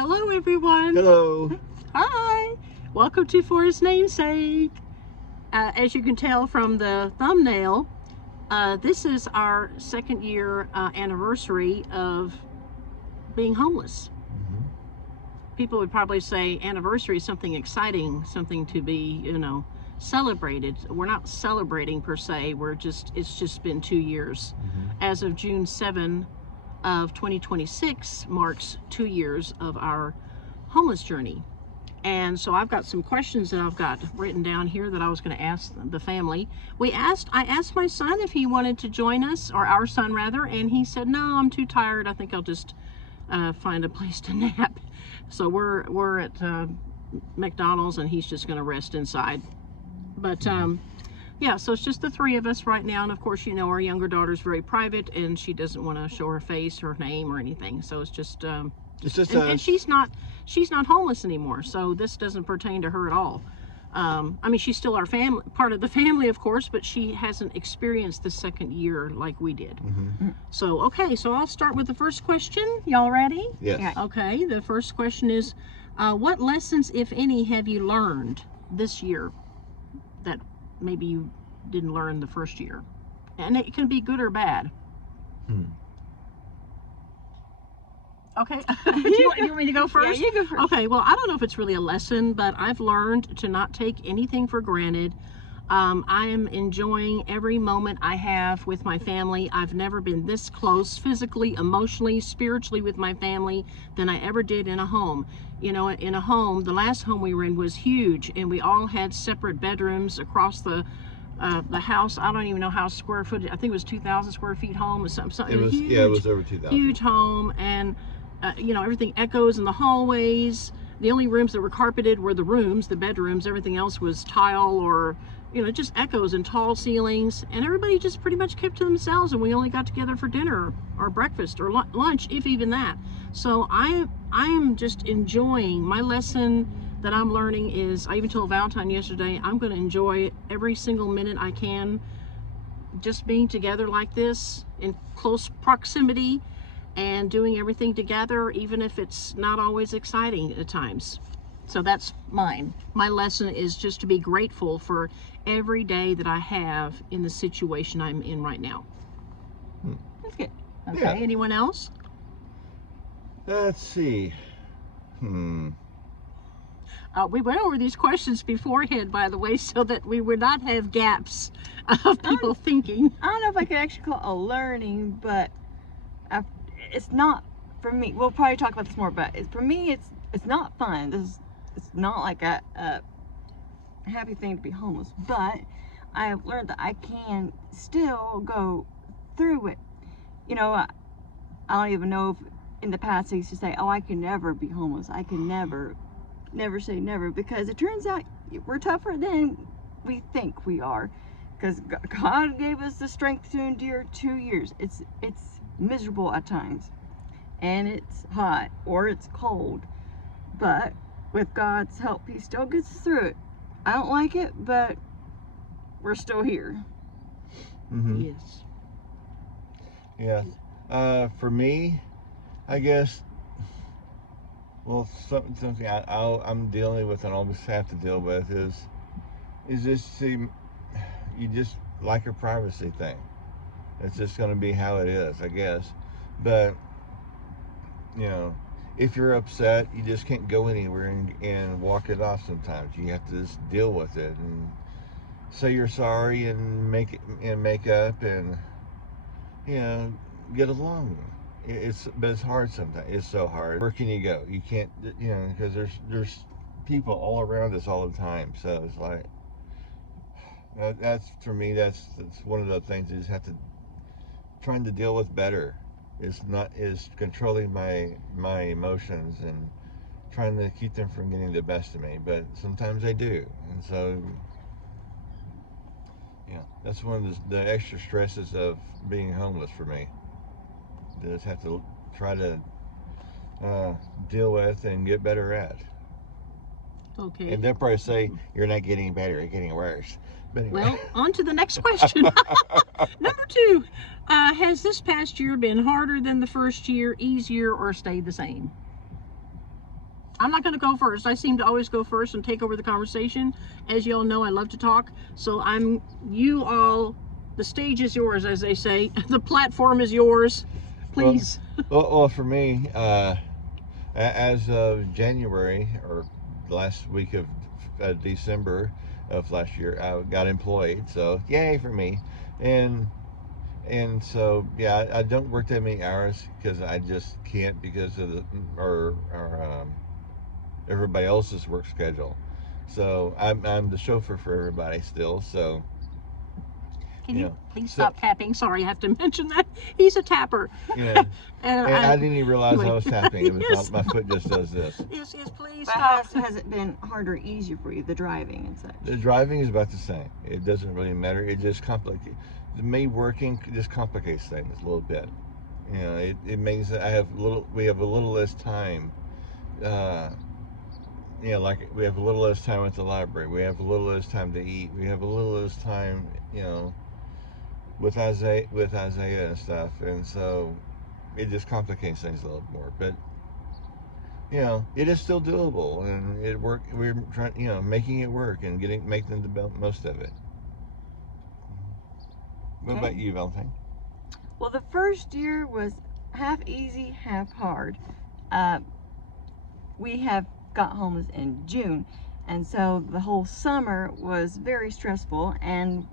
Hello, everyone. Hello. Hi. Welcome to For His Namesake. As you can tell from the thumbnail, this is our second year anniversary of being homeless. Mm-hmm. People would probably say anniversary is something exciting, something to be, celebrated. We're not celebrating per se. It's just been 2 years. Mm-hmm. As of June 7 of 2026 marks 2 years of our homeless journey. And so I've got some questions that I've got written down here that I was going to ask the family. I asked my son if he wanted to join us, or our son rather, and he said, no, I'm too tired. I think I'll just find a place to nap. So we're at McDonald's, and he's just going to rest inside. But yeah, so it's just the three of us right now. And of course, our younger daughter's very private, and she doesn't want to show her face, her name, or anything. So it's just and she's not homeless anymore, so this doesn't pertain to her at all. I mean, she's still our family, part of the family, of course, but she hasn't experienced the second year like we did. Mm-hmm. So, okay, so I'll start with the first question. Y'all ready? Yes. Yeah. Okay, the first question is, what lessons, if any, have you learned this year that maybe you didn't learn the first year? And it can be good or bad. Okay. do you want me to go first? Yeah, you go first. Okay, well, I don't know if it's really a lesson, but I've learned to not take anything for granted. I am enjoying every moment I have with my family. I've never been this close physically, emotionally, spiritually with my family than I ever did in a home. In a home, the last home we were in was huge, and we all had separate bedrooms across the house. I don't even know how square footage. I think it was 2,000 square feet home or something. It was huge, it was over 2,000. Huge home, and everything echoes in the hallways. The only rooms that were carpeted were the rooms, the bedrooms. Everything else was tile or, just echoes and tall ceilings. And everybody just pretty much kept to themselves, and we only got together for dinner or breakfast or lunch, if even that. So I am just enjoying my lesson that I'm learning is, I even told Valentine yesterday, I'm going to enjoy every single minute I can just being together like this in close proximity and doing everything together, even if it's not always exciting at times. So that's mine. My lesson is just to be grateful for every day that I have in the situation I'm in right now. That's good. Okay, Yeah. Anyone else? Let's see. We went over these questions beforehand, by the way, so that we would not have gaps of people thinking. I don't know if I could actually call it a learning, but it's not for me. We'll probably talk about this more, but for me, it's not fun. It's not like a happy thing to be homeless, but I have learned that I can still go through it. I don't even know if in the past I used to say, oh, I can never be homeless. I can never say never, because it turns out we're tougher than we think we are, because God gave us the strength to endure 2 years. It's miserable at times, and it's hot or it's cold, but with God's help, He still gets us through it. I don't like it, but we're still here. Mm-hmm. Yes. Yeah. For me, I guess. Well, something I'm dealing with and always have to deal with is just you just like a privacy thing. It's just going to be how it is, I guess. But if you're upset, you just can't go anywhere and walk it off. Sometimes you have to just deal with it and say you're sorry and make up and get along. But it's hard sometimes. It's so hard. Where can you go? You can't, because there's people all around us all the time. So it's like that's for me. That's one of the things I just have to trying to deal with better. Is controlling my emotions and trying to keep them from getting the best of me. But sometimes they do, and so that's one of the extra stresses of being homeless for me. Just have to try to deal with and get better at. Okay. And they'll probably say, you're not getting better, you're getting worse. But anyway. Well, on to the next question. Number 2, has this past year been harder than the first year, easier, or stayed the same? I'm not going to go first. I seem to always go first and take over the conversation. As you all know, I love to talk. So the stage is yours, as they say. The platform is yours. Please. Well, for me, as of January or last week of December of last year, I got employed. So yay for me. And so yeah, I don't work that many hours because I just can't because of everybody else's work schedule. So I'm the chauffeur for everybody still. So Can you please stop tapping? Sorry, I have to mention that. He's a tapper. Yeah. and I didn't even realize anyway. I was tapping. It was Yes. my foot just does this. Yes, please But stop. has it been harder or easier for you, the driving and such? The driving is about the same. It doesn't really matter. It just complicates. Me working just complicates things a little bit. You know, it means that we have a little less time. Like we have a little less time at the library. We have a little less time to eat. We have a little less time, with Isaiah and stuff. And so it just complicates things a little more. But it is still doable, and we're trying, making it work and making the most of it. What about you, Valentine? Well, the first year was half easy, half hard. We have got homeless in June, and so the whole summer was very stressful. And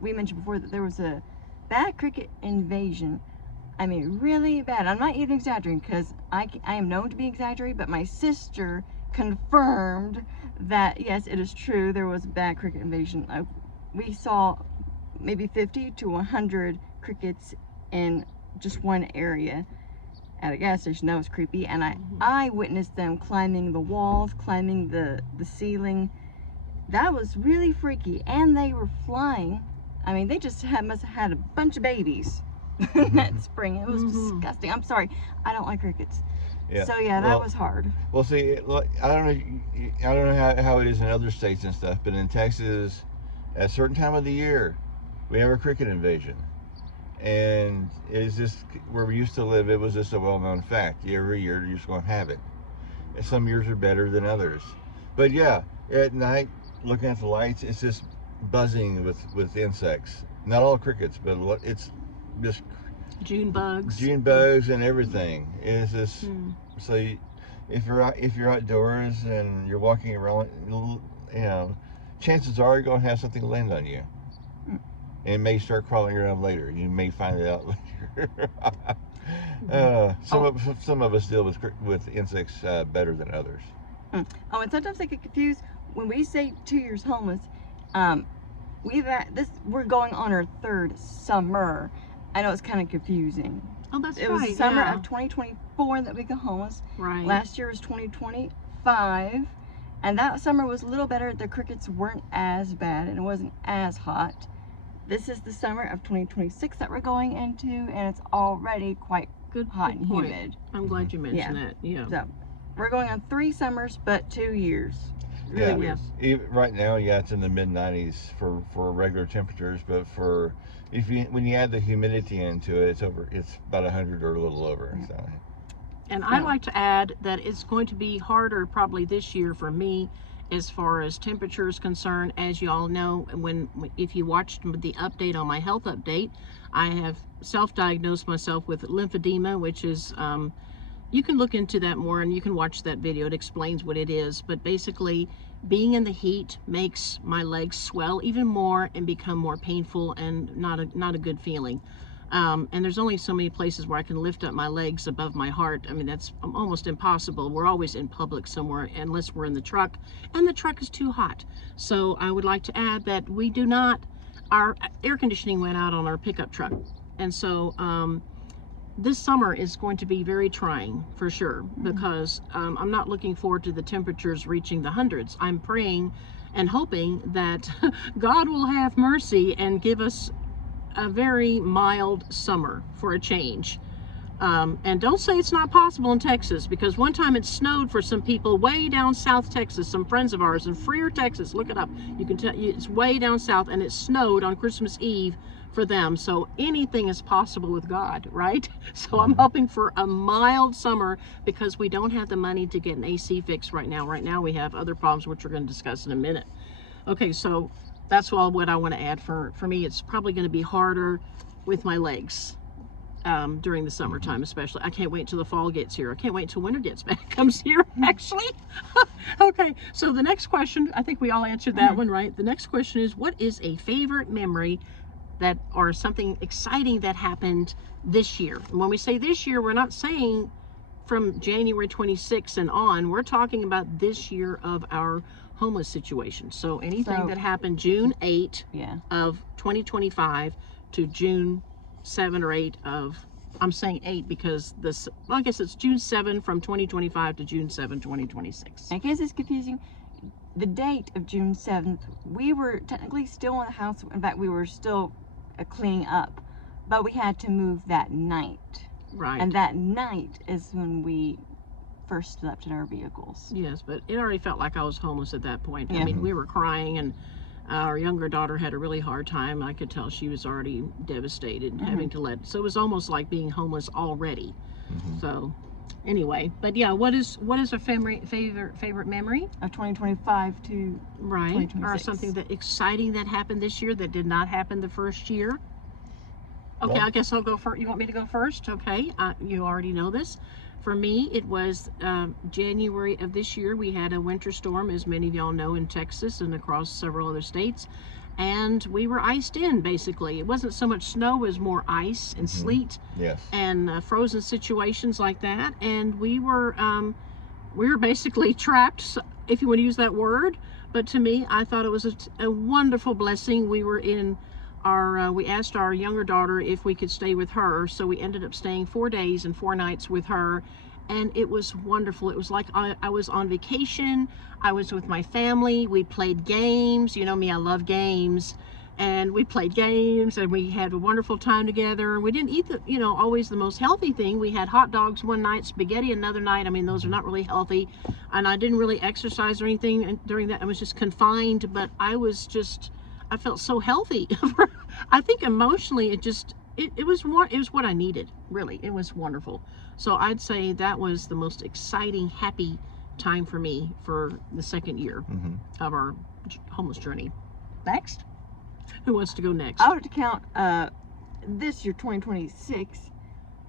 we mentioned before that there was a bad cricket invasion. I mean, really bad. I'm not even exaggerating because I am known to be exaggerating, but my sister confirmed that yes, it is true. There was a bad cricket invasion. We saw maybe 50 to 100 crickets in just one area at a gas station. That was creepy. And I witnessed them climbing the walls, climbing the ceiling. That was really freaky. And they were flying. I mean, they just must have had a bunch of babies that spring. It was disgusting. I'm sorry, I don't like crickets. Yeah. So yeah, that was hard. Well, see, I don't know how it is in other states and stuff, but in Texas, at a certain time of the year, we have a cricket invasion. And it's just where we used to live. It was just a well-known fact. Every year you're just going to have it. And some years are better than others. But yeah, at night, looking at the lights, it's just buzzing with insects. Not all crickets, but it's just June bugs. And everything. It's just so if you're outdoors and you're walking around, chances are you're going to have something land on you. And it may start crawling around later. You may find it out later. Some of us deal with insects better than others. Oh, and sometimes I get confused when we say 2 years homeless. We're going on our third summer. I know it's kind of confusing. Oh, that's It right. was summer yeah. of 2024 that we got homeless. Right. Last year was 2025, and that summer was a little better. The crickets weren't as bad, and it wasn't as hot. This is the summer of 2026 that we're going into, and it's already quite hot and point. humid. I'm glad you mentioned that. Yeah. So we're going on 3 summers, but 2 years. Really weird. Right now, it's in the mid 90s for regular temperatures, but when you add the humidity into it, it's about 100 or a little over. Yeah. So. And I'd like to add that it's going to be harder probably this year for me as far as temperature is concerned. As you all know, if you watched the update on my health update, I have self-diagnosed myself with lymphedema, which is you can look into that more and you can watch that video. It explains what it is. But basically, being in the heat makes my legs swell even more and become more painful and not a good feeling. And there's only so many places where I can lift up my legs above my heart. I mean, that's almost impossible. We're always in public somewhere unless we're in the truck, and the truck is too hot. So I would like to add that our air conditioning went out on our pickup truck. And so this summer is going to be very trying for sure, because I'm not looking forward to the temperatures reaching the hundreds. I'm praying and hoping that God will have mercy and give us a very mild summer for a change. And don't say it's not possible in Texas, because one time it snowed for some people way down South Texas, some friends of ours in Freer, Texas. Look it up. You can tell it's way down south, and it snowed on Christmas Eve for them. So anything is possible with God, right? So I'm hoping for a mild summer because we don't have the money to get an AC fix right now. Right now we have other problems, which we're going to discuss in a minute. Okay, so that's all what I want to add. For me, it's probably going to be harder with my legs during the summertime, especially. I can't wait till the fall gets here. I can't wait till winter comes here, actually. Okay, so the next question, I think we all answered that one, right? The next question is, what is a favorite memory that, or something exciting that happened this year? And when we say this year, we're not saying from January 26th and on. We're talking about this year of our homeless situation. So anything that happened June 8 of 2025 to June 7 or 8 of, I'm saying 8 because this, well, I guess it's June 7 from 2025 to June 7, 2026. In case it's confusing, the date of June 7th, we were technically still in the house. In fact, we were still cleaning up, but we had to move that night. Right. And that night is when we first slept in our vehicles. Yes, but it already felt like I was homeless at that point. Yeah. I mean, we were crying, and our younger daughter had a really hard time. I could tell she was already devastated, having to so it was almost like being homeless already. So anyway, but yeah, what is a favorite memory Of 2025 to right 2026. or something that exciting that happened this year that did not happen the first year? Okay, Well, I guess I'll go first. You want me to go first? Okay, you already know this. For me, it was January of this year. We had a winter storm, as many of y'all know, in Texas and across several other states. And we were iced in, basically. It wasn't so much snow, it was more ice and sleet Yes. and frozen situations like that. And we were basically trapped, if you want to use that word. But to me, I thought it was a wonderful blessing. We were in we asked our younger daughter if we could stay with her, so we ended up staying 4 days and 4 nights with her, and it was wonderful. It was like I was on vacation. I was with my family. We played games. You know me, I love games, and we played games, and we had a wonderful time together. We didn't eat always the most healthy thing. We had hot dogs one night, spaghetti another night. I mean, those are not really healthy, and I didn't really exercise or anything during that. I was just confined, but I felt so healthy. I think emotionally it was what I needed, really. It was wonderful. So I'd say that was the most exciting, happy time for me for the second year of our homeless journey. Next? Who wants to go next? I would have to count this year, 2026.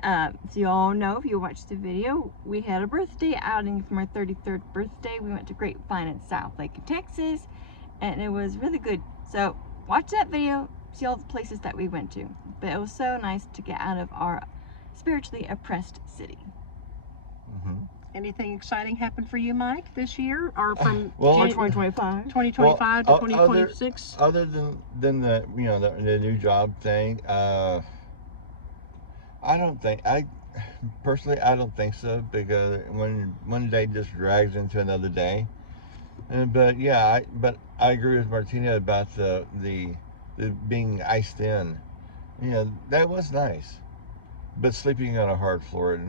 So you all know, if you watched the video, we had a birthday outing for my 33rd birthday. We went to Grapevine in South Lake, Texas, and it was really good. So watch that video, see all the places that we went to. But it was so nice to get out of our spiritually oppressed city. Anything exciting happened for you, Mike, this year? Or from Well, 2025. 2025 to 2026? Other than the the new job thing, I don't think I don't think so, because one day just drags into another day. But yeah, I agree with Martina about the being iced in. That was nice. But sleeping on a hard floor,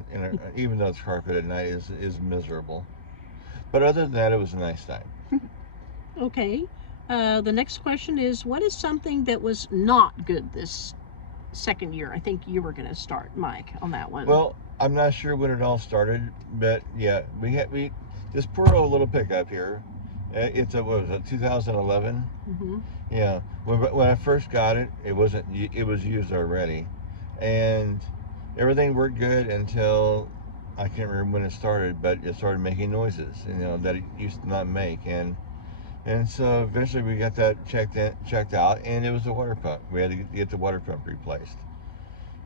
even though it's carpet at night, is miserable. But other than that, it was a nice time. Okay. The next question is, what is something that was not good this second year? I think you were going to start, Mike, on that one. Well, I'm not sure when it all started, but yeah, we this poor old little pickup here. It's a 2011. Yeah, when I first got it, it was used already, and everything worked good until I can't remember when it started, but it started making noises, that it used to not make, and so eventually we got that checked out, and it was a water pump. We had to get the water pump replaced.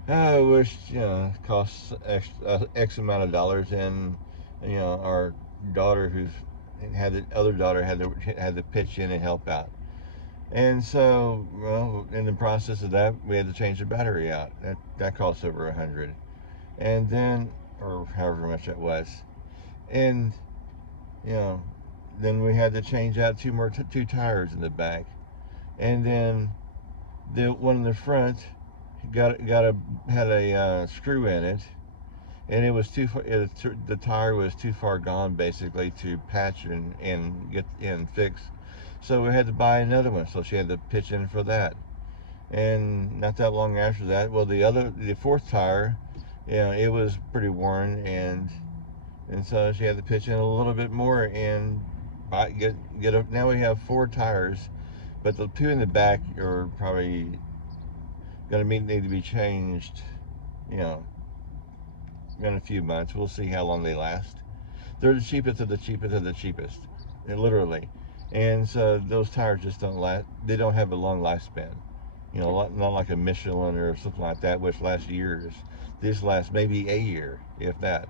I wish it costs X amount of dollars, and our daughter the other daughter had to pitch in and help out. And so, well, in the process of that, we had to change the battery out. That cost over $100, and then, or however much it was, and then we had to change out two tires in the back, and then the one in the front had a screw in it, and it was too far. The tire was too far gone, basically, to patch and get in fixed. So we had to buy another one. So she had to pitch in for that. And not that long after that, well, the fourth tire, it was pretty worn, and so she had to pitch in a little bit more and get up. Now we have 4 tires, but the 2 in the back are probably going to need to be changed, you know, in a few months. We'll see how long they last. They're the cheapest of the cheapest of the cheapest, literally. And so those tires just don't last. They don't have a long lifespan. Not like a Michelin or something like that, which lasts years. These last maybe a year, if that.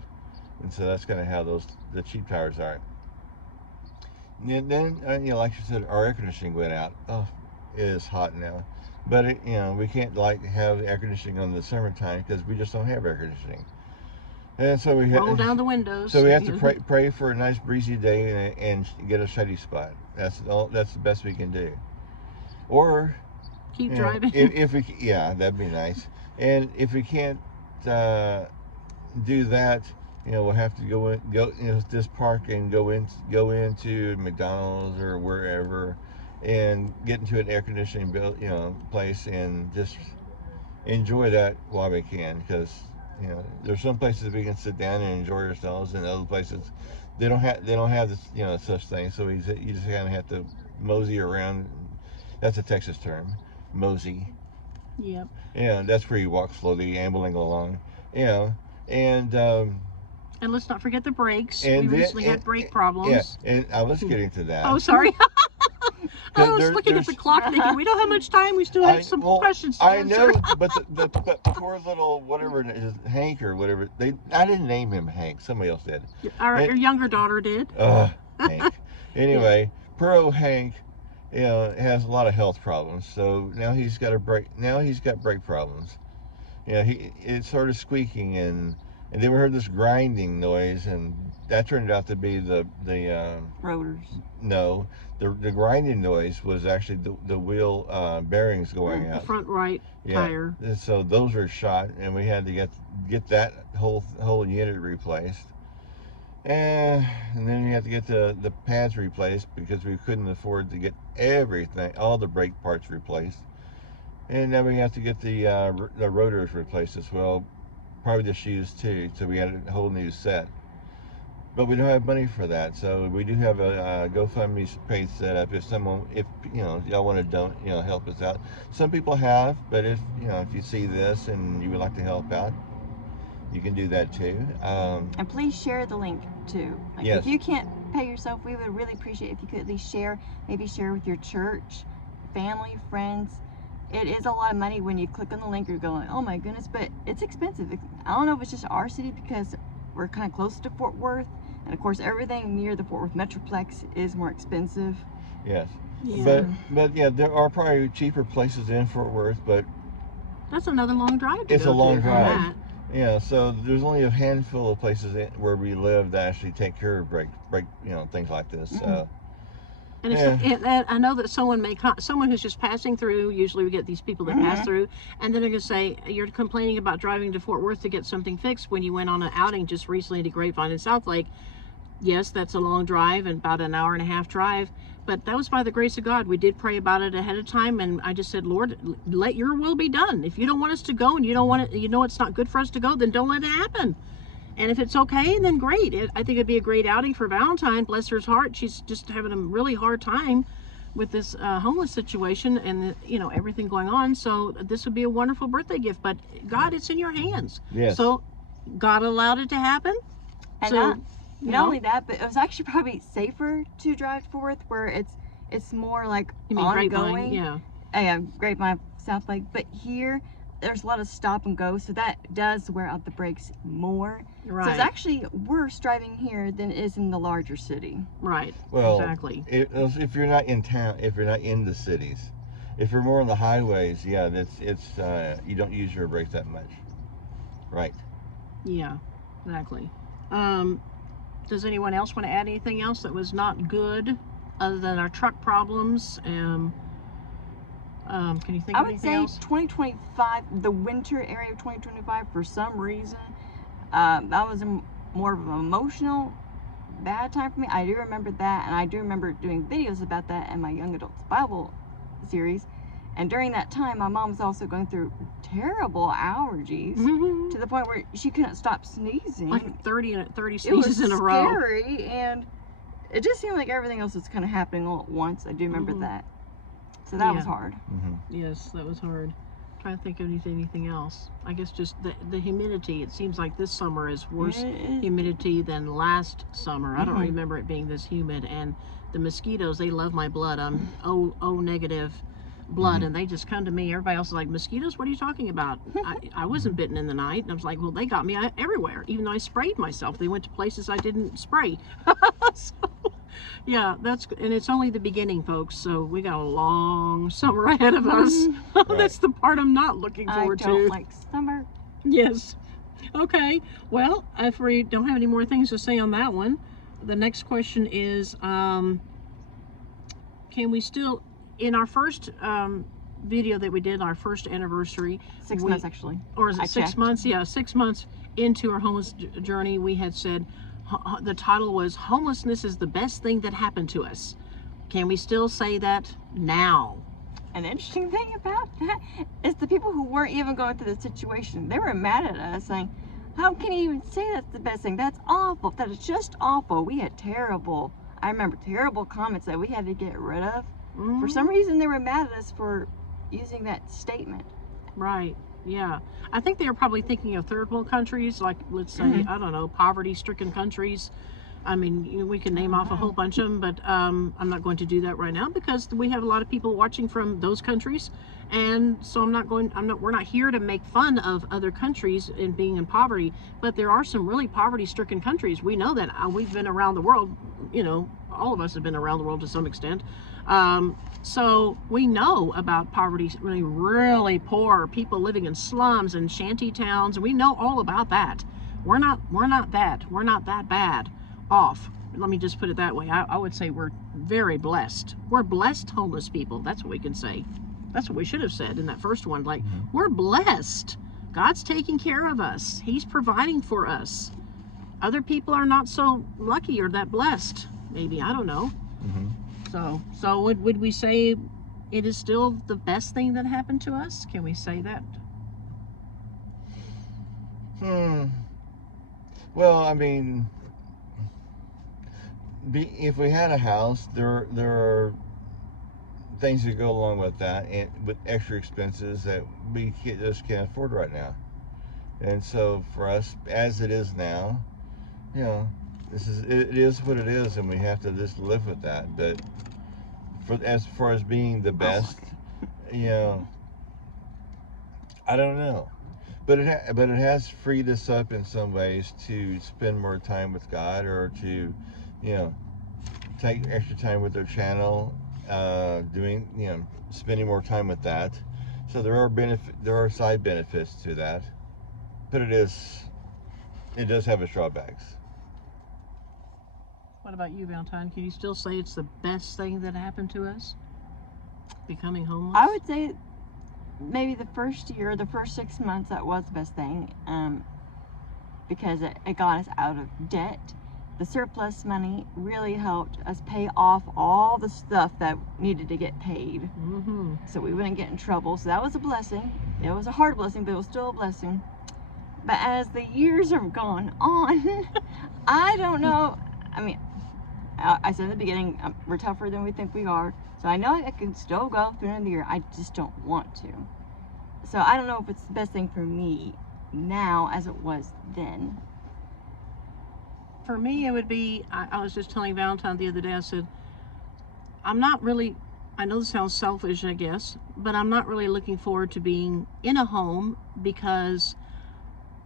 And so that's kind of how the cheap tires are. And then, like you said, our air conditioning went out. Oh, it is hot now. But we can't have air conditioning on the summertime because we just don't have air conditioning. And so we Roll down the windows. So we have to pray for a nice breezy day and get a shady spot. That's the best we can do. Or keep driving. If we, that'd be nice. And if we can't do that, we'll have to go this park and go into McDonald's or wherever, and get into an air conditioning place and just enjoy that while we can, because there's some places we can sit down and enjoy ourselves, and other places they don't have this such thing. So you just kind of have to mosey around. That's a Texas term, mosey. Yep. That's where you walk slowly, ambling along. And let's not forget the brakes. And we recently had brake problems. Yeah, and I was getting to that. Oh, sorry. I was looking at the clock thinking, we don't have much time. We still have some questions to answer. I know, but the poor little, whatever it is, Hank or whatever, I didn't name him Hank. Somebody else did. Our younger daughter did. Hank. Anyway, poor old Hank, has a lot of health problems. So now he's got brake problems. It started squeaking, and then we heard this grinding noise, and that turned out to be the rotors. No, the grinding noise was actually the wheel bearings going out. The front right tire. And so those were shot, and we had to get that whole unit replaced. And then we had to get the pads replaced because we couldn't afford to get everything, all the brake parts replaced. And then we have to get the rotors replaced as well, probably the shoes too. So we had a whole new set. But we don't have money for that, so we do have a GoFundMe page set up. If y'all want to help us out. Some people have, but if you see this and you would like to help out, you can do that too. And please share the link too. Yes. If you can't pay yourself, we would really appreciate if you could at least share. Maybe share with your church, family, friends. It is a lot of money when you click on the link. You're going, oh my goodness, but it's expensive. I don't know if it's just our city because we're kind of close to Fort Worth. And of course, everything near the Fort Worth Metroplex is more expensive. Yes. Yeah. But yeah, there are probably cheaper places in Fort Worth, but that's another long drive. It's a long drive. Yeah, so there's only a handful of places where we live that actually take care of brake, things like this. Mm-hmm. So. And I know that someone who's just passing through, usually we get these people that pass through, and then they're going to say, you're complaining about driving to Fort Worth to get something fixed when you went on an outing just recently to Grapevine and South Lake. Yes, that's a long drive and about an hour and a half drive, but that was by the grace of God. We did pray about it ahead of time, and I just said, Lord, let your will be done. If you don't want us to go and you don't want it, it's not good for us to go, then don't let it happen. And if it's okay, then great. I think it'd be a great outing for Valentine. Bless her heart. She's just having a really hard time with this homeless situation and everything going on. So this would be a wonderful birthday gift. But God, it's in your hands. Yes. So God allowed it to happen. And so not only that, but it was actually probably safer to drive to Fort Worth, where it's more like ongoing. Grapevine? Yeah, Grapevine, South Lake. But here, there's a lot of stop and go, so that does wear out the brakes more. Right. So it's actually worse driving here than it is in the larger city. Right. Well, exactly. If you're not in town, if you're not in the cities, if you're more on the highways, yeah, it's you don't use your brakes that much. Right. Yeah, exactly. Does anyone else want to add anything else that was not good other than our truck problems? Can you think of anything else? I would say 2025, the winter area of 2025, for some reason, that was more of an emotional, bad time for me. I do remember that, and I do remember doing videos about that in my Young Adults Bible series. And during that time, my mom was also going through terrible allergies to the point where she couldn't stop sneezing. Like 30 it sneezes was in a row. scary, and it just seemed like everything else was kind of happening all at once. I do remember that. So that was Yeah. hard. Yes, that was hard. Trying to think of anything else. I guess just the humidity. It seems like this summer is worse It is- humidity than last summer. I don't remember it being this humid. And the mosquitoes, they love my blood. I'm O negative blood, and they just come to me. Everybody else is like, mosquitoes? What are you talking about? I wasn't bitten in the night. And I was like, well, they got me everywhere. Even though I sprayed myself, they went to places I didn't spray. So, yeah, and it's only the beginning, folks. So we got a long summer ahead of us. That's the part I'm not looking forward I don't to. like summer. Yes. Okay. Well, if we don't have any more things to say on that one, the next question is, can we still, in our first video that we did, our first anniversary, 6 months actually. or is it I 6 checked. months? Yeah, 6 months into our homeless journey, we had said the title was "Homelessness is the best thing that happened to us." Can we still say that now? An interesting thing about that is the people who weren't even going through the situation, they were mad at us, saying, how can you even say that's the best thing? That's awful. That is just awful. We had I remember terrible comments that we had to get rid of. For some reason, they were mad at us for using that statement. Right. Yeah. I think they were probably thinking of third world countries, like, let's say, I don't know, poverty-stricken countries. I mean, we can name off a whole bunch of them, but I'm not going to do that right now because we have a lot of people watching from those countries, and so we're not here to make fun of other countries and being in poverty, but there are some really poverty-stricken countries. We know that. We've been around the world, all of us have been around the world to some extent. So we know about poverty, really, really poor people living in slums and shanty towns. We know all about that. We're not that bad off. Let me just put it that way. I would say we're very blessed. We're blessed homeless people. That's what we can say. That's what we should have said in that first one. Like, we're blessed. God's taking care of us. He's providing for us. Other people are not so lucky or that blessed. Maybe, I don't know. So would we say it is still the best thing that happened to us? Can we say that? Well, I mean, if we had a house, there are things that go along with that, and with extra expenses that we just can't afford right now. And so for us, as it is now, it is what it is, and we have to just live with that. But as far as being the best, I don't know. But it has freed us up in some ways to spend more time with God, or to, take extra time with their channel, spending more time with that. So there are side benefits to that, but it does have its drawbacks. What about you, Valentine? Can you still say it's the best thing that happened to us? Becoming homeless? I would say maybe the first year, the first 6 months, that was the best thing, because it got us out of debt. The surplus money really helped us pay off all the stuff that needed to get paid, so we wouldn't get in trouble. So that was a blessing. It was a hard blessing, but it was still a blessing. But as the years have gone on, I don't know. I mean, I said in the beginning, we're tougher than we think we are. So I know I can still go through another year. I just don't want to. So I don't know if it's the best thing for me now as it was then. For me, it would be, I was just telling Valentine the other day, I said, I'm not really, I know this sounds selfish, I guess, but I'm not really looking forward to being in a home because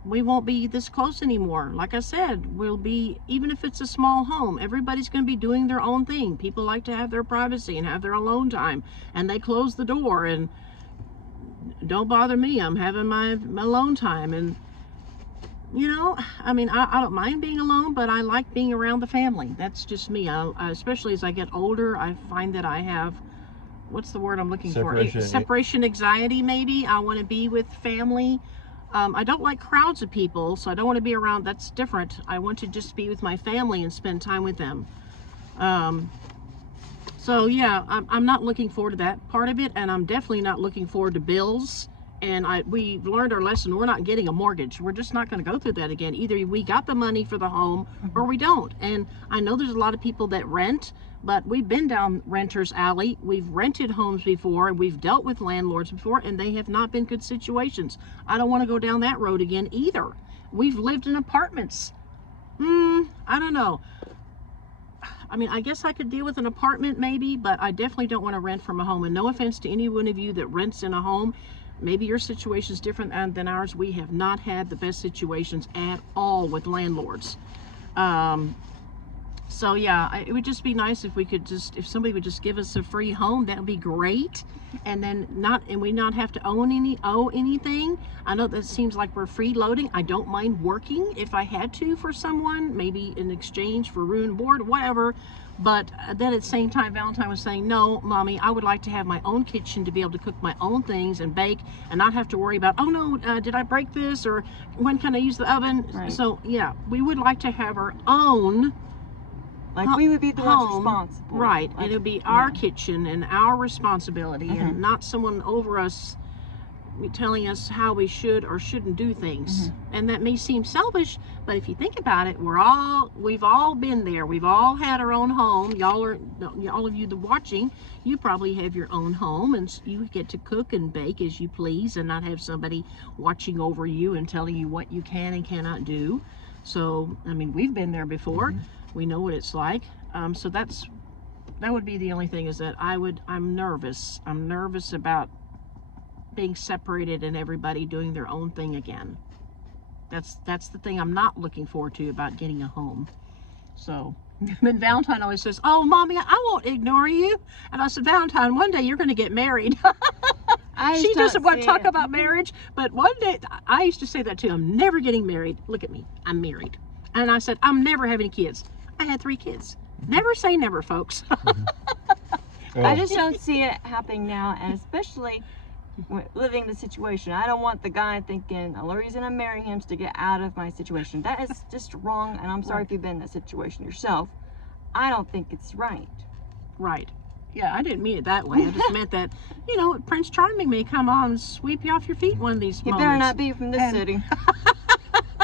we won't be this close anymore. Like I said, we'll be, even if it's a small home, everybody's going to be doing their own thing. People like to have their privacy and have their alone time, and they close the door and don't bother me, I'm having my alone time. And I mean, I don't mind being alone, but I like being around the family. That's just me. Especially as I get older, I find that I have, what's the word I'm looking for? Separation anxiety, maybe. I want to be with family. I don't like crowds of people, so I don't want to be around. That's different. I want to just be with my family and spend time with them. So yeah, I'm not looking forward to that part of it, and I'm definitely not looking forward to bills. And we've learned our lesson. We're not getting a mortgage. We're just not going to go through that again. Either we got the money for the home or we don't. And I know there's a lot of people that rent, but we've been down renters alley. We've rented homes before, and we've dealt with landlords before, and they have not been good situations. I don't want to go down that road again either. We've lived in apartments. I don't know. I mean, I guess I could deal with an apartment maybe, but I definitely don't want to rent from a home. And no offense to any one of you that rents in a home. Maybe your situation is different than ours. We have not had the best situations at all with landlords. So yeah, it would just be nice if we could if somebody would just give us a free home. That would be great. And then we not have to owe anything. I know that seems like we're freeloading. I don't mind working if I had to for someone, maybe in exchange for room and board, whatever. But then at the same time, Valentine was saying, no, Mommy, I would like to have my own kitchen to be able to cook my own things and bake and not have to worry about, oh no, did I break this? Or when can I use the oven? Right. So yeah, we would like to have our own Like we would be the ones home, responsible. right? Like, It would be our kitchen and our responsibility, and not someone over us telling us how we should or shouldn't do things. And that may seem selfish, but if you think about it, we've all been there. We've all had our own home. All of you that watching, you probably have your own home, and you get to cook and bake as you please, and not have somebody watching over you and telling you what you can and cannot do. So, I mean, we've been there before. We know what it's like. So that would be the only thing, is that I'm nervous. I'm nervous about being separated and everybody doing their own thing again. That's the thing I'm not looking forward to about getting a home. So, and Valentine always says, oh, Mommy, I won't ignore you. And I said, Valentine, one day you're going to get married. She doesn't want to talk about marriage, but one day, I used to say that too. I'm never getting married. Look at me. I'm married. And I said, I'm never having kids. I had 3 kids. Never say never, folks. I just don't see it happening now, and especially living the situation. I don't want the guy thinking, the only reason I'm marrying him is to get out of my situation. That is just wrong, and I'm sorry if you've been in that situation yourself. I don't think it's right. Right. Yeah, I didn't mean it that way. I just meant that, Prince Charming may come on and sweep you off your feet one of these You moments. better not be from this city.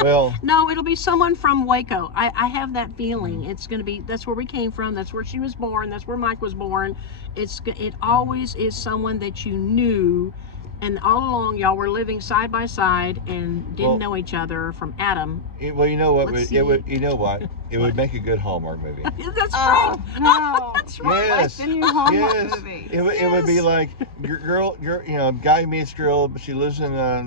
Well, No, it'll be someone from Waco. I have that feeling. It's going to be, that's where we came from. That's where she was born. That's where Mike was born. It always is someone that you knew, and all along y'all were living side by side and didn't know each other from Adam. well, you know what? Let's It would. see. You know what? It would make a good Hallmark movie. That's Oh, right. no. That's right. Yes. Like the new Hallmark Yes. movie. It would be like guy meets girl, but she lives in a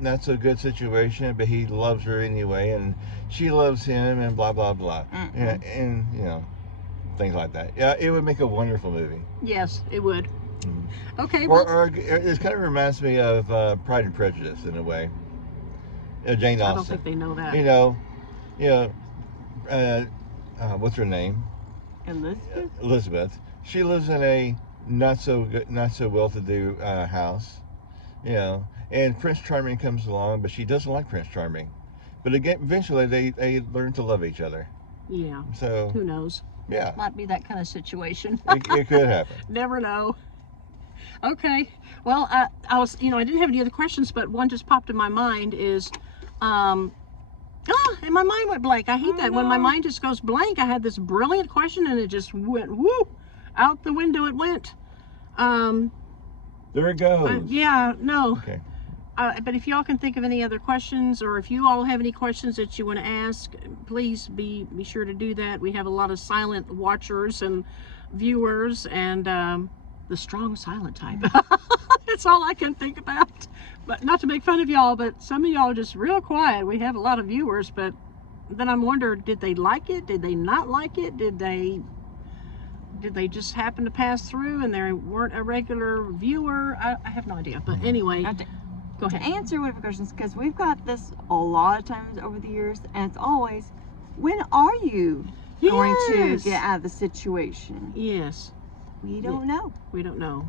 not so good situation, but he loves her anyway, and she loves him, and blah blah blah, and things like that. Yeah, it would make a wonderful movie. Yes, it would. Okay. Or it kind of reminds me of Pride and Prejudice in a way. Jane Austen. I don't think they know that. What's her name? Elizabeth? Elizabeth. She lives in a not so well-to-do house, and Prince Charming comes along, but she doesn't like Prince Charming. But again, eventually they learn to love each other. Yeah. So Who knows? yeah, Might be that kind of situation. it could happen. Never know. Okay. Well, I was, I didn't have any other questions, but one just popped in my mind is, and my mind went blank. I hate that when my mind just goes blank. I had this brilliant question and it just went out the window. It went. There it goes. Yeah. No. Okay. But if y'all can think of any other questions, or if you all have any questions that you want to ask, please be sure to do that. We have a lot of silent watchers and viewers, and the strong silent type. That's all I can think about. But not to make fun of y'all, but some of y'all are just real quiet. We have a lot of viewers, but then I'm wondering, did they like it? Did they not like it? Did they just happen to pass through and they weren't a regular viewer? I have no idea. But anyway, go To ahead. answer one of the questions, because we've got this a lot of times over the years, and it's always, when are you going to Yes. get out of the situation? Yes, We don't know. we don't know.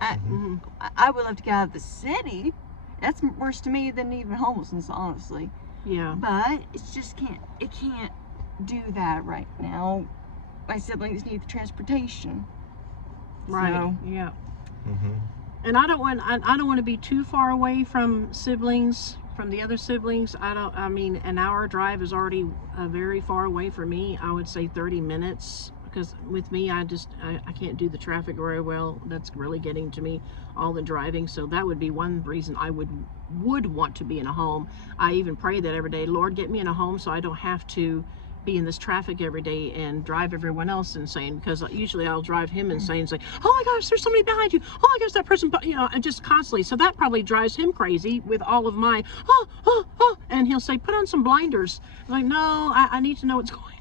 I would love to get out of the city. That's worse to me than even homelessness, honestly. Yeah. But it just can't do that right now. My siblings need the transportation. Right. So, Yeah. Mm-hmm. And I don't want to be too far away from the other siblings. I mean, an hour drive is already very far away for me. I would say 30 minutes, because with me, I can't do the traffic very well. That's really getting to me, all the driving. So that would be one reason I would want to be in a home. I even pray that every day, Lord, get me in a home so I don't have to be in this traffic every day and drive everyone else insane, because usually I'll drive him insane and say, oh my gosh, there's somebody behind you, oh my gosh, that person, and just constantly. So that probably drives him crazy with all of my and he'll say, put on some blinders. I'm like, no, I need to know what's going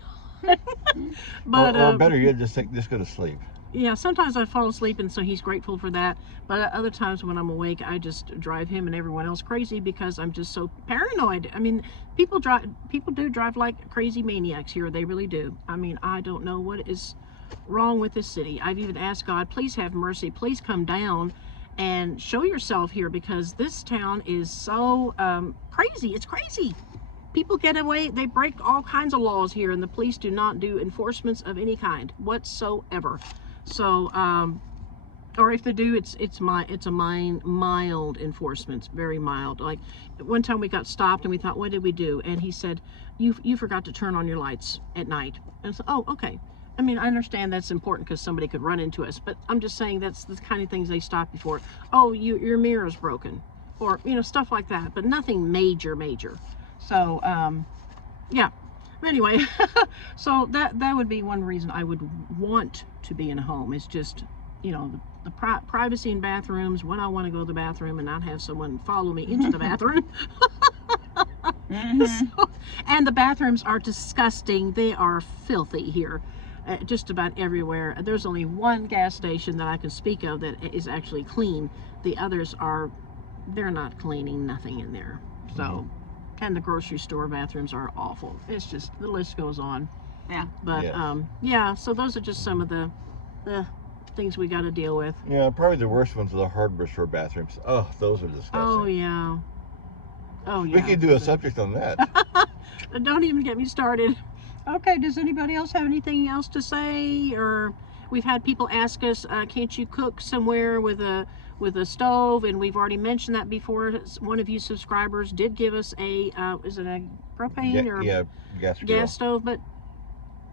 on. But or better yet, just go to sleep. yeah, sometimes I fall asleep, and so he's grateful for that. But other times when I'm awake, I just drive him and everyone else crazy because I'm just so paranoid. I mean, people do drive like crazy maniacs here. They really do. I mean, I don't know what is wrong with this city. I've even asked God, please have mercy. Please come down and show yourself here, because this town is so crazy. It's crazy. People get away, they break all kinds of laws here, and the police do not do enforcements of any kind whatsoever. So, or if they do, it's a mild enforcement, very mild. Like one time we got stopped and we thought, what did we do? And he said, you forgot to turn on your lights at night. And so, oh, okay. I mean, I understand that's important because somebody could run into us, but I'm just saying that's the kind of things they stop you for. Oh, your mirror's broken, or stuff like that, but nothing major. So, yeah. Anyway, so that would be one reason I would want to be in a home, is just, the privacy in bathrooms, when I want to go to the bathroom and not have someone follow me into the bathroom. So, and the bathrooms are disgusting. They are filthy here, just about everywhere. There's only one gas station that I can speak of that is actually clean. The others they're not cleaning nothing in there. So, and the grocery store bathrooms are awful. It's just, the list goes on. yeah. But Yes. yeah, so those are just some of the things we got to deal with. Yeah, probably the worst ones are the hardware store bathrooms. Oh, those are disgusting. Oh yeah. Oh yeah. We could do a subject on that. Don't even get me started. Okay, does anybody else have anything else to say? Or we've had people ask us, can't you cook somewhere with a stove? And we've already mentioned that before. One of you subscribers did give us a is it a propane or yeah, gas stove? But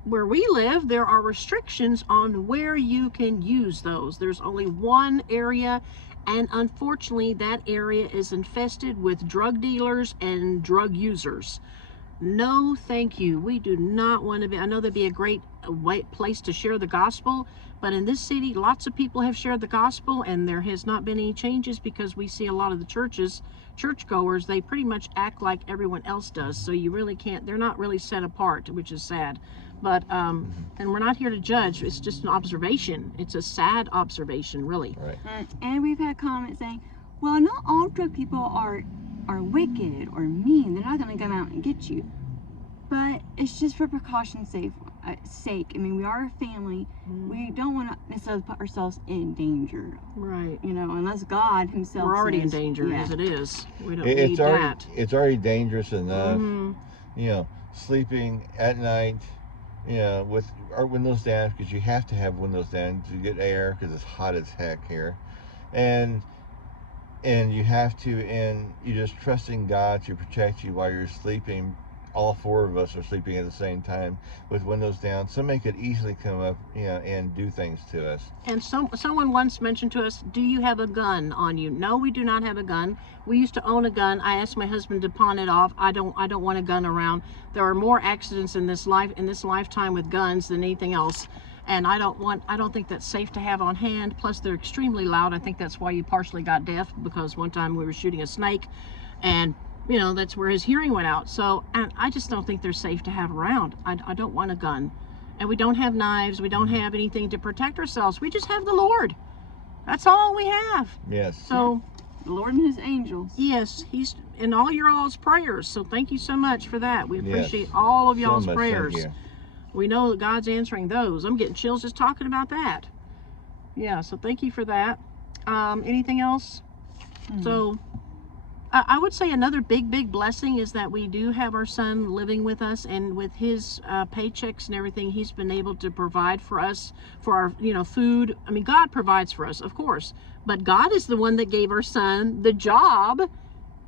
where we live, there are restrictions on where you can use those. There's only one area, and unfortunately that area is infested with drug dealers and drug users. No, thank you. We do not want to be. I know that'd be a great place to share the gospel, but in this city, lots of people have shared the gospel, and there has not been any changes, because we see a lot of the churchgoers, they pretty much act like everyone else does. So you really can't. They're not really set apart, which is sad. But and we're not here to judge. It's just an observation. It's a sad observation, really. Right. And we've had comments saying, well, not all drug people are wicked or mean. They're not going to come out and get you. But it's just for precaution's sake. I mean, we are a family. We don't want to necessarily put ourselves in danger. Right. Unless God himself We're already in says, danger yeah. as it is. We don't need that. It's already dangerous enough. Mm-hmm. Sleeping at night, with our windows down, because you have to have windows down to get air, because it's hot as heck here, and you have to, and you're just trusting God to protect you while you're sleeping. All four of us are sleeping at the same time with windows down. Somebody could easily come up, and do things to us. And someone once mentioned to us, do you have a gun on you? No, we do not have a gun. We used to own a gun. I asked my husband to pawn it off. I don't want a gun around. There are more accidents in this lifetime with guns than anything else. And I don't think that's safe to have on hand. Plus they're extremely loud. I think that's why you partially got deaf, because one time we were shooting a snake, and that's where his hearing went out. So, and I just don't think they're safe to have around. I don't want a gun. And we don't have knives. We don't have anything to protect ourselves. We just have the Lord. That's all we have. Yes. So, The Lord and his angels. yes, he's in all your all's prayers. So thank you so much for that. We appreciate Yes. all of So y'all's much, prayers. thank you. We know that God's answering those. I'm getting chills just talking about that. Yeah, so thank you for that. Anything else? So, I would say another big blessing is that we do have our son living with us, and with his paychecks and everything, he's been able to provide for us for our, you know, food. I mean, God provides for us, of course, but God is the one that gave our son the job,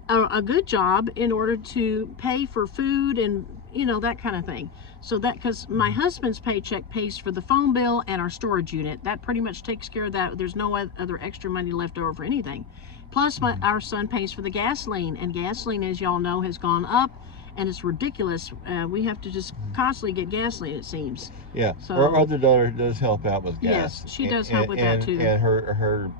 a good job, in order to pay for food and, you know, that kind of thing. So that, because my husband's paycheck pays for the phone bill and our storage unit, that pretty much takes care of that. There's no other extra money left over for anything. Plus, our son pays for the gasoline, and gasoline, as y'all know, has gone up, and it's ridiculous. We have to just constantly get gasoline, it seems. Yeah. So- Our other daughter does help out with gas. Yes, she does help with that too. And her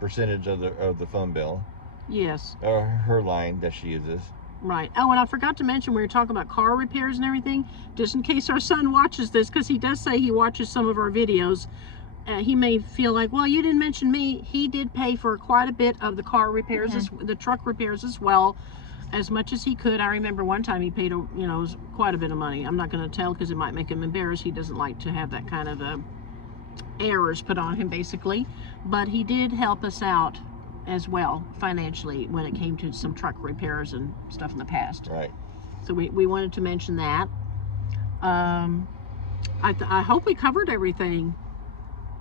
percentage of the phone bill, Yes, or her line that she uses. right. Oh, and I forgot to mention, we were talking about car repairs and everything, just in case our son watches this, because he does say he watches some of our videos. He may feel like, well, you didn't mention me. He did pay for quite a bit of the car repairs, the truck repairs as well, as much as he could. I remember one time he paid, you know, quite a bit of money. I'm not going to tell because it might make him embarrassed. He doesn't like to have that kind of errors put on him, basically. But he did help us out as well financially when it came to some truck repairs and stuff in the past. Right. So we wanted to mention that. I hope we covered everything.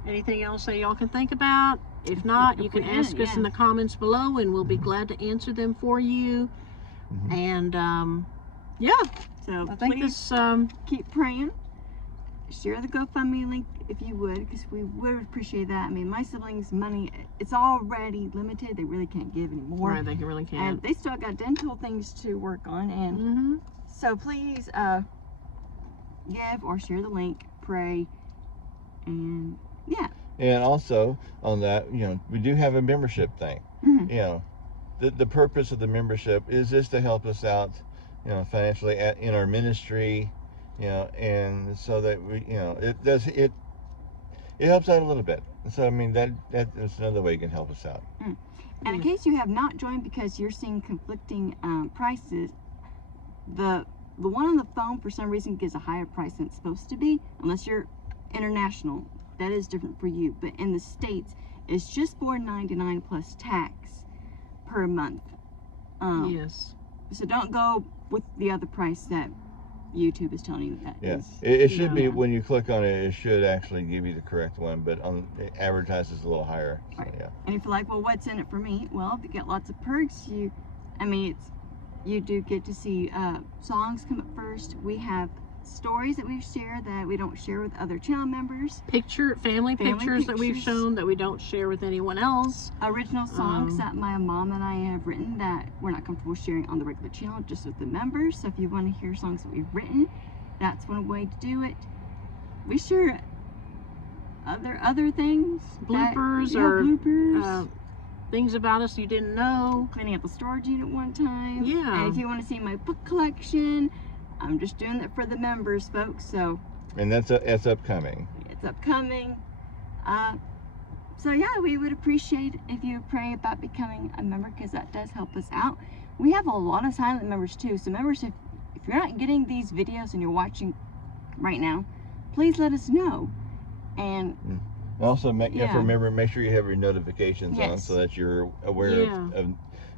Anything else that y'all can think about? If not, you can ask us in the comments below, and we'll be glad to answer them for you. And yeah, So I think please this keep praying. Share the GoFundMe link if you would, because we would appreciate that. I mean, my siblings' money, it's already limited. They really can't give anymore. right, they really can. And they still got dental things to work on. And so please give or share the link, pray, and yeah. And also on that, you know, we do have a membership thing. You know, the purpose of the membership is just to help us out, you know, financially in our ministry, you know, and so that we, you know, it helps out a little bit. So I mean, that is another way you can help us out. And in case you have not joined because you're seeing conflicting prices, the one on the phone for some reason gives a higher price than it's supposed to be, unless you're international. That is different for you. But in the States, it's just $4.99 plus tax per month. Yes. So don't go with the other price that YouTube is telling you that Yes, is. it should be, when you click on it, it should actually give you the correct one, but it advertises a little higher. So, Right. yeah. And if you're like, well, what's in it for me? Well, you get lots of perks. You do get to see songs come up first. We have stories that we've shared that we don't share with other channel members. Family pictures that we've pictures. shown that we don't share with anyone else. Original songs that my mom and I have written that we're not comfortable sharing on the regular channel, just with the members. So if you want to hear songs that we've written, that's one way to do it. We share other things. Bloopers bloopers. Things about us you didn't know. Cleaning up the storage unit one time. Yeah. And if you want to see my book collection, I'm just doing that for the members, folks. So And that's upcoming. it's upcoming. So yeah, we would appreciate if you pray about becoming a member, because that does help us out. We have a lot of silent members too. So members, if you're not getting these videos and you're watching right now, please let us know. And Also, Yeah. remember, make sure you have your notifications on Yes. so that you're aware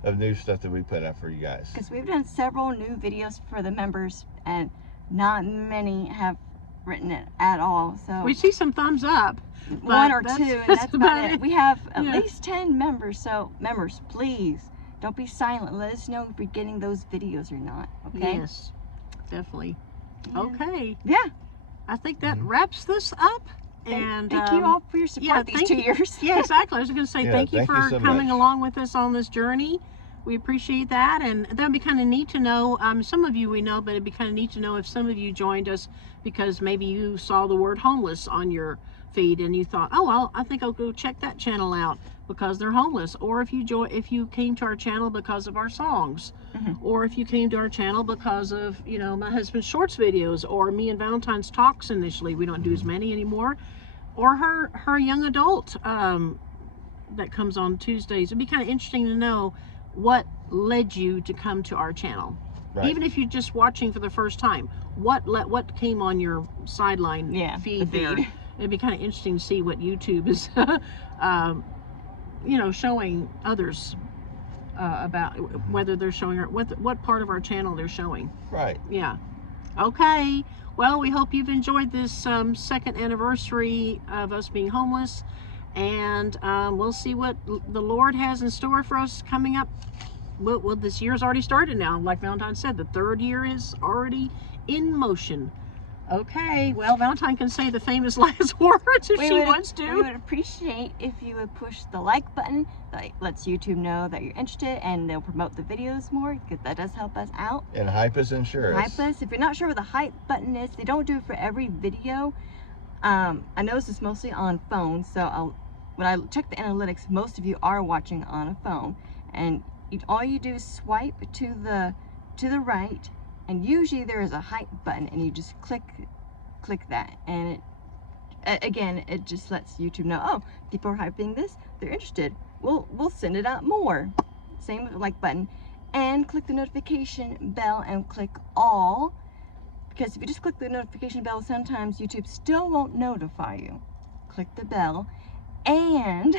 of new stuff that we put out for you guys. because we've done several new videos for the members, and not many have written it at all. So We see some thumbs up. one or that's- two, and that's that's about about it. it. We have at Yeah. least 10 members. So members, please don't be silent. Let us know if you're getting those videos or not. Okay. Yes, definitely. And- Okay, Yeah. I think that wraps this up. And thank you all for your support these thank 2 you. years. Yeah, exactly. I was going to say Yeah, thank you thank for you so coming much. along with us on this journey. We appreciate that, and that would be kind of neat to know. Some of you we know, but it'd be kind of neat to know if some of you joined us because maybe you saw the word homeless on your feed and you thought, oh well, I think I'll go check that channel out because they're homeless. Or if you came to our channel because of our songs, or if you came to our channel because of, you know, my husband's shorts videos, or me and Valentine's talks initially. We don't do as many anymore. Or her young adult that comes on Tuesdays. It'd be kind of interesting to know what led you to come to our channel. Right. Even if you're just watching for the first time, what came on your sideline feed the there? feed. It'd be kind of interesting to see what YouTube is, you know, showing others about whether they're showing or what part of our channel they're showing. Right. Yeah. Okay. Well, we hope you've enjoyed this second anniversary of us being homeless, and we'll see what the Lord has in store for us coming up. Well, this year's already started now. Like Valentine said, the third year is already in motion. Okay, well, Valentine can say the famous last words if she wants to. We would appreciate if you would push the like button. That lets YouTube know that you're interested, and they'll promote the videos more, because that does help us out. And hype us and share us. Hype us. If you're not sure where the hype button is, they don't do it for every video. I know this is mostly on phones, so when I check the analytics, most of you are watching on a phone, and all you do is swipe to the right, and usually there is a hype button, and you just click that, and it just lets YouTube know, oh, people are hyping this, they're interested, we'll send it out more. Same with the like button, and click the notification bell and click all, because if you just click the notification bell, sometimes YouTube still won't notify you. Click the bell, and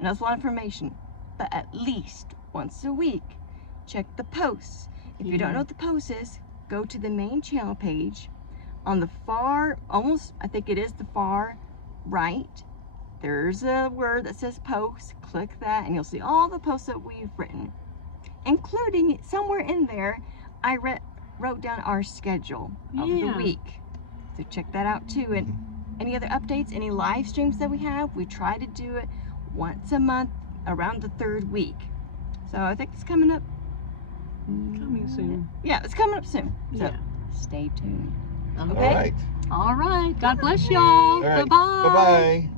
that's a lot of information, but at least once a week, check the posts. If you don't know what the post is, go to the main channel page. On the far, I think it is the far right, there's a word that says post. Click that, and you'll see all the posts that we've written, including somewhere in there, I wrote down our schedule of the week. So check that out too. And any other updates, any live streams that we have, we try to do it once a month around the third week. So I think it's coming up. Coming soon. Yeah, it's coming up soon. So Yeah. stay tuned. Okay. Okay. All right. All right. God bless y'all. All right. Bye-bye. Bye-bye.